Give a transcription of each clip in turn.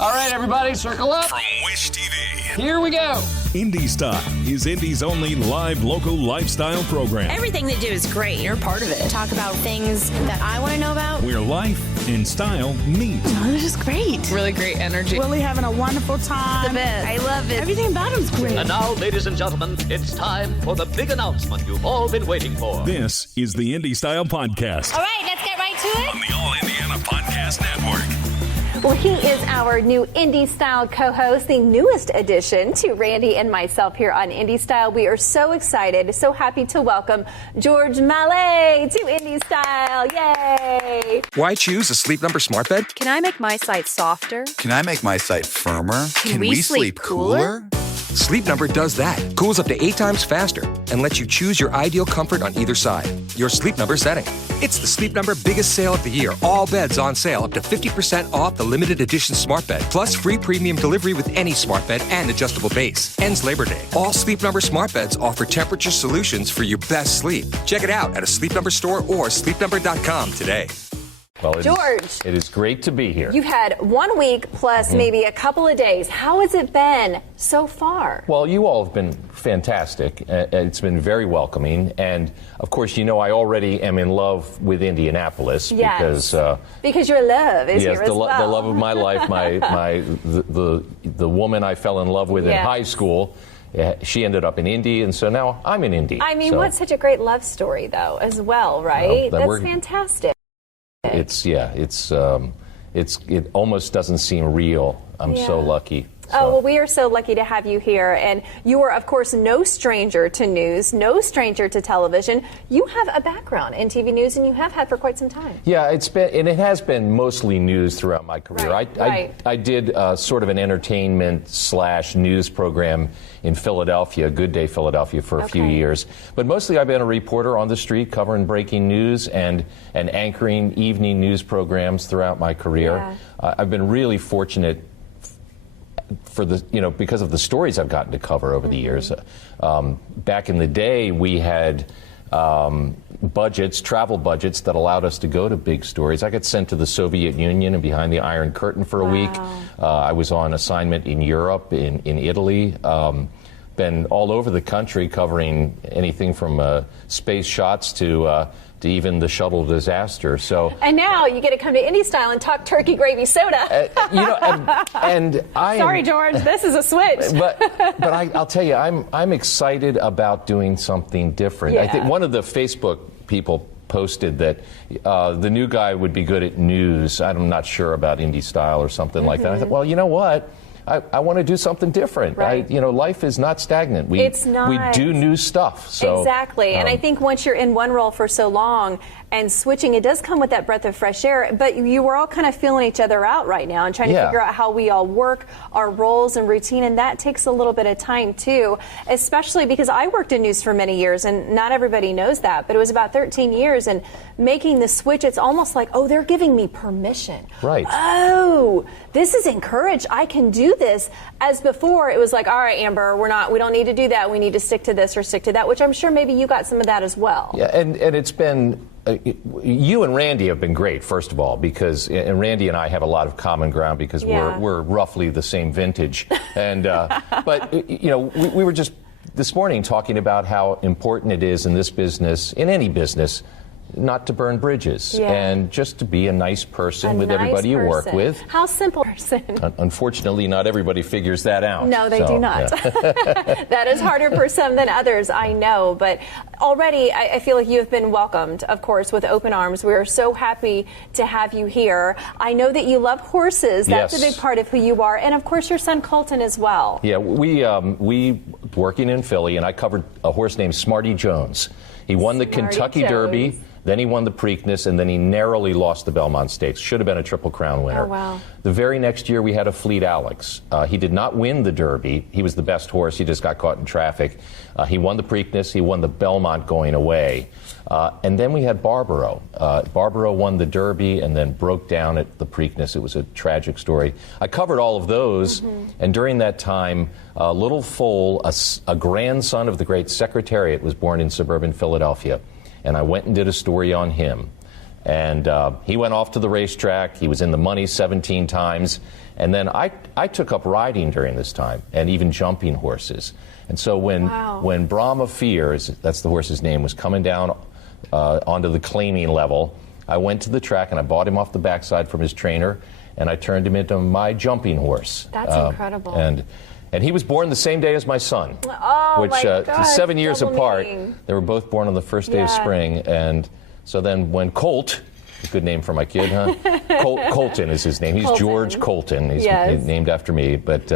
All right, everybody, circle up. From Wish TV. Here we go. Indy Style is Indy's only live local lifestyle program. Everything they do is great. You're part of it. Talk about things that I want to know about. Where life and style meet. Oh, this is great. Really great energy. Really having a wonderful time. The best. I love it. Everything about him is great. And now, ladies and gentlemen, it's time for the big announcement you've all been waiting for. This is the Indy Style Podcast. All right, let's get right to it. On the All Indiana Podcast Network. Well, he is our new Indy Style co-host, the newest addition to Randy and myself here on Indy Style. We are so excited, so happy to welcome George Mallet to Indy Style. Yay! Why choose a Sleep Number smart bed? Can I make my site softer? Can I make my site firmer? Can we sleep cooler? Sleep Number does that. Cools up to 8 times faster and lets you choose your ideal comfort on either side. Your Sleep Number setting. It's the Sleep Number biggest sale of the year. All beds on sale, up to 50% off the limited edition smart bed. Plus free premium delivery with any smart bed and adjustable base. Ends Labor Day. All Sleep Number smart beds offer temperature solutions for your best sleep. Check it out at a Sleep Number store or sleepnumber.com today. Well, George, it is great to be here. You've had 1 week plus maybe a couple of days. How has it been so far? Well, you all have been fantastic. It's been very welcoming. And, of course, you know I already am in love with Indianapolis. Yes, because your love is here as well. The love of my life, the woman I fell in love with in high school. She ended up in Indy, and so now I'm in Indy. I mean, what's such a great love story, though, as well, right? That's fantastic. It almost doesn't seem real. I'm so lucky. So. Oh, well, we are so lucky to have you here. And you are, of course, no stranger to news, no stranger to television. You have a background in TV news, and you have had for quite some time. Yeah, it has been mostly news throughout my career. I did sort of an entertainment/news program in Philadelphia, Good Day Philadelphia, for a few years. But mostly I've been a reporter on the street covering breaking news and anchoring evening news programs throughout my career. Yeah. I've been really fortunate for because of the stories I've gotten to cover over the years. Back in the day, we had travel budgets that allowed us to go to big stories. I got sent to the Soviet Union and behind the Iron Curtain for a week. I was on assignment in Europe, in Italy. Been all over the country covering anything from space shots to even the shuttle disaster. So, and now you get to come to Indy Style and talk turkey gravy soda. Sorry, George, this is a switch. But I'll tell you, I'm excited about doing something different. Yeah. I think one of the Facebook people posted that the new guy would be good at news. I'm not sure about Indy Style or something like that. I thought, well, you know what? I want to do something different. Right. Life is not stagnant. It's not. We do new stuff. So, exactly. And I think once you're in one role for so long and switching, it does come with that breath of fresh air. But you were all kind of feeling each other out right now and trying to figure out how we all work, our roles and routine. And that takes a little bit of time, too, especially because I worked in news for many years. And not everybody knows that. But it was about 13 years. And making the switch, it's almost like, oh, they're giving me permission. Right. Oh, this is encouraged. I can do this. As before, it was like, all right, Amber, we don't need to do that. We need to stick to this or stick to that, which I'm sure maybe you got some of that as well. Yeah, and it's been, you and Randy have been great, first of all, because, and Randy and I have a lot of common ground because we're roughly the same vintage. And, but, we were just this morning talking about how important it is in this business, in any business, not to burn bridges and just to be a nice person with everybody you work with. How simple person. Unfortunately, not everybody figures that out. No, they do not. Yeah. That is harder for some than others, I know. But already, I feel like you have been welcomed, of course, with open arms. We are so happy to have you here. I know that you love horses. That's a big part of who you are. And, of course, your son Colton as well. Yeah, we working in Philly, and I covered a horse named Smarty Jones. He won the Kentucky Derby. Then he won the Preakness, and then he narrowly lost the Belmont Stakes. Should have been a Triple Crown winner. Oh, wow. The very next year, we had a Fleet Alex. He did not win the Derby. He was the best horse. He just got caught in traffic. He won the Preakness. He won the Belmont going away. And then we had Barbaro. Barbaro won the Derby and then broke down at the Preakness. It was a tragic story. I covered all of those, and during that time, Little Foal, a grandson of the great Secretariat, was born in suburban Philadelphia. And I went and did a story on him. And he went off to the racetrack. He was in the money 17 times. And then I took up riding during this time, and even jumping horses. And so when Brahma Fear, that's the horse's name, was coming down onto the claiming level, I went to the track and I bought him off the backside from his trainer, and I turned him into my jumping horse. That's incredible. And he was born the same day as my son, which my gosh, 7 years double apart. meaning. They were both born on the first day of spring, and so then when Colt, good name for my kid, huh? Colton is his name. He's Colton. George Colton. He's named after me. But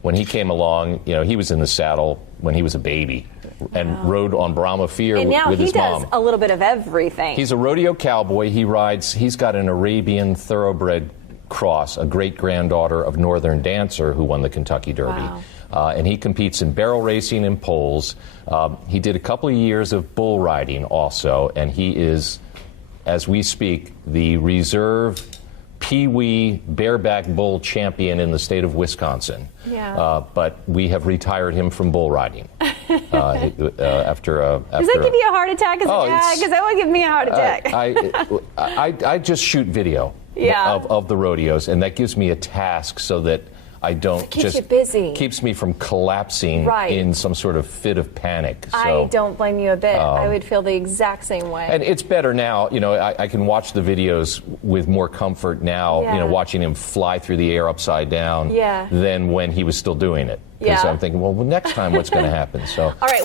when he came along, he was in the saddle when he was a baby and rode on Brahma Fear and now with his mom. he does a little bit of everything. He's a rodeo cowboy. He's got an Arabian thoroughbred cross, a great-granddaughter of Northern Dancer who won the Kentucky Derby. Wow. And he competes in barrel racing and poles. He did a couple of years of bull riding also, and he is, as we speak, the reserve Pee-wee bareback bull champion in the state of Wisconsin. Yeah. But we have retired him from bull riding after. Does that give you a heart attack as a dad? Because that would give me a heart attack. I just shoot video of the rodeos, and that gives me a task so that I don't keeps you busy. Keeps me from collapsing in some sort of fit of panic. So, I don't blame you a bit. I would feel the exact same way. And it's better now. I can watch the videos with more comfort now. Watching him fly through the air upside down than when he was still doing it. Because I'm thinking, well, next time what's going to happen? So. All right.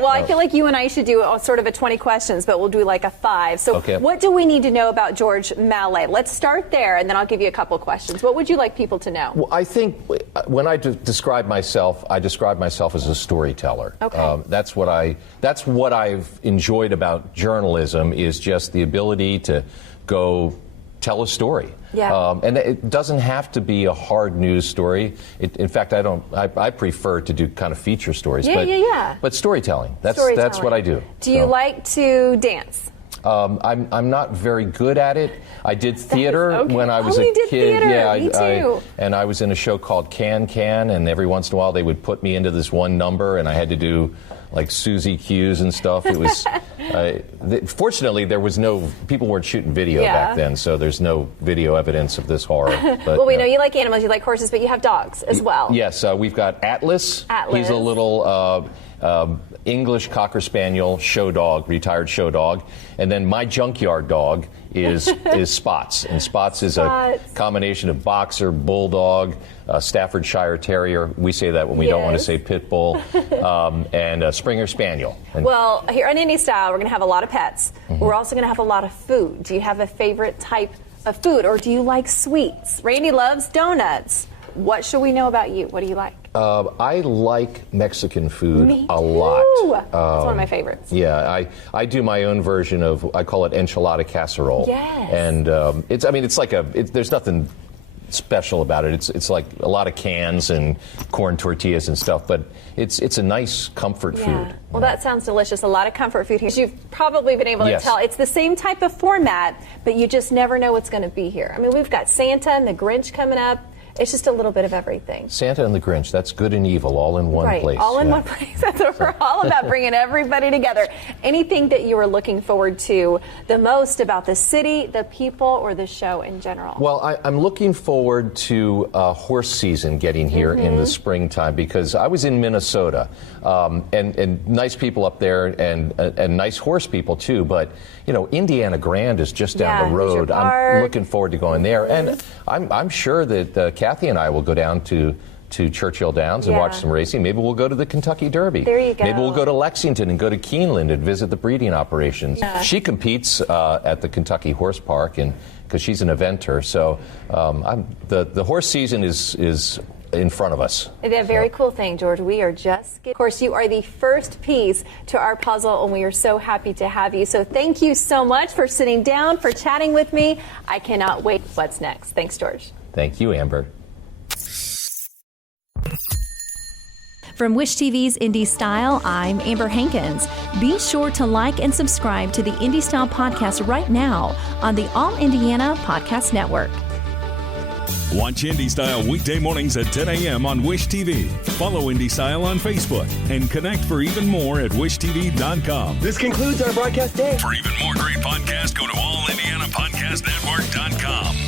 Well, I feel like you and I should do sort of a 20 questions, but we'll do like a 5. So what do we need to know about George Mallet? Let's start there, and then I'll give you a couple questions. What would you like people to know? Well, I think when I describe myself, I describe myself as a storyteller. Okay. That's what I've enjoyed about journalism, is just the ability to go tell a story. Yeah. And it doesn't have to be a hard news story. In fact, I prefer to do kind of feature stories. But storytelling. That's what I do. Do you like to dance? I'm not very good at it. I did theater when I was a you did kid. Theater. Me too. And I was in a show called Can, and every once in a while they would put me into this one number, and I had to do like Susie Q's and stuff. It was fortunately there was people weren't shooting video back then, so there's no video evidence of this horror. But, well, we know you like animals, you like horses, but you have dogs as well. Yes, we've got Atlas. He's a little English Cocker Spaniel show dog, retired show dog, and then my junkyard dog is Spots, and Spots is a combination of boxer, bulldog, Staffordshire Terrier. We say that when we don't want to say pit bull, and a Springer Spaniel. Well, here on Indy Style, we're going to have a lot of pets. We're also going to have a lot of food. Do you have a favorite type of food, or do you like sweets? Randy loves donuts. What should we know about you? What do you like? I like Mexican food a lot. That's one of my favorites. Yeah, I do my own version of, I call it enchilada casserole. Yes. And there's nothing special about it. It's like a lot of cans and corn tortillas and stuff, but it's a nice comfort food. Well, that sounds delicious. A lot of comfort food here. You've probably been able to tell. It's the same type of format, but you just never know what's going to be here. I mean, we've got Santa and the Grinch coming up. It's just a little bit of everything. Santa and the Grinch, that's good and evil all in one place. All in one place. That's what we're all about, bringing everybody together. Anything that you are looking forward to the most about the city, the people, or the show in general? Well, I'm looking forward to horse season getting here in the springtime, because I was in Minnesota, and nice people up there, and nice horse people too, but Indiana Grand is just down the road. I'm looking forward to going there, and I'm sure that Kathy and I will go down to Churchill Downs and watch some racing. Maybe we'll go to the Kentucky Derby. There you go. Maybe we'll go to Lexington and go to Keeneland and visit the breeding operations. Yeah. She competes at the Kentucky Horse Park, and because she's an eventer. So the horse season is in front of us. A very cool thing, George. We are just of course, you are the first piece to our puzzle, and we are so happy to have you. So thank you so much for sitting down, for chatting with me. I cannot wait. What's next? Thanks, George. Thank you, Amber. From Wish TV's Indy Style, I'm Amber Hankins. Be sure to like and subscribe to the Indy Style podcast right now on the All Indiana Podcast Network. Watch Indy Style weekday mornings at 10 a.m. on Wish TV. Follow Indy Style on Facebook and connect for even more at wishtv.com. This concludes our broadcast day. For even more great podcasts, go to allindianapodcastnetwork.com.